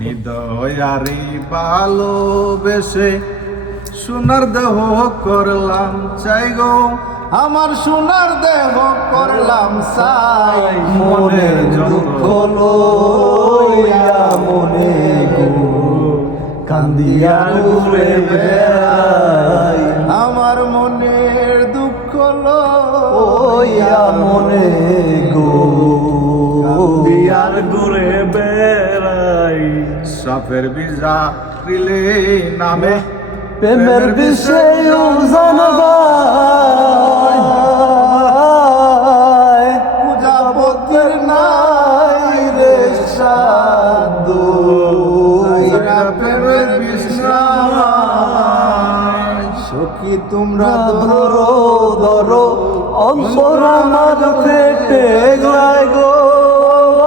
হৃদয়ারি ভালোবেসে সোনার দেহ করলাম চাই গো, আমার সোনার দেহ করলাম চাই, মনের দুঃখ লইয়া মনে গো কান্দিয়া ঘুরে বেড়াই, আমার মনের দুঃখ লইয়া মনে গো কান্দিয়ার ঘুরে বেড়াই। সাপের বিজা দিলে নামে প্রেমের বিষয় জানবাই, মুজাফতের নাই রে সাধু, প্রেমের বিশ্রাম সখী তোমরা ধরো ধরো অন্তর আমার ফেটে যায় গো,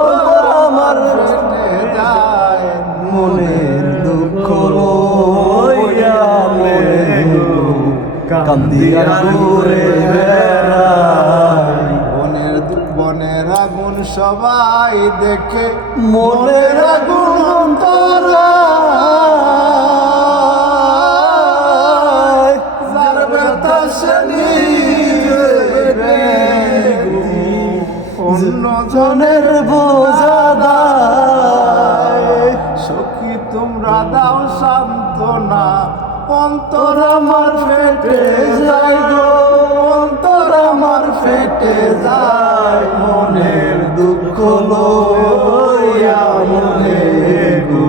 অন্তর আমার ফেটে যায়, মনের দুঃখ লইয়া মনে গো কান্দিয়া ঘুরে বেড়াই, বনের আগুন সবাই দেখে মনের আগুন অন্তরায়, যার ব্যথা সে নিজে অন্য জনের বোঝা দায়, সখী তোমরা দাও সান্ত্বনা, অন্তর আমার ফেটে যায় গো, অন্তর আমার ফেটে যায়, মনের দুঃখ লইয়া মনে গো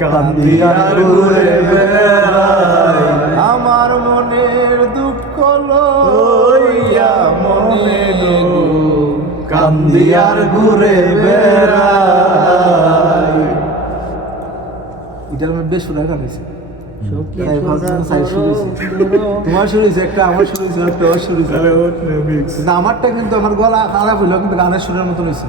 কান্দিয়া ঘুরে বেড়াই, আমার মনের দুঃখ লইয়া মনে গো কান্দিয়ার ঘুরে বেড়াই। এটার মধ্যে সুরার গান হয়েছে, তোমার শুরু হয়েছে একটা, আমার শুরু হয়েছে একটা, ওর শুরু হয়েছে। আমারটা কিন্তু আমার গলা খারাপ হইলো কিন্তু গানের সুরের মতন হয়েছে।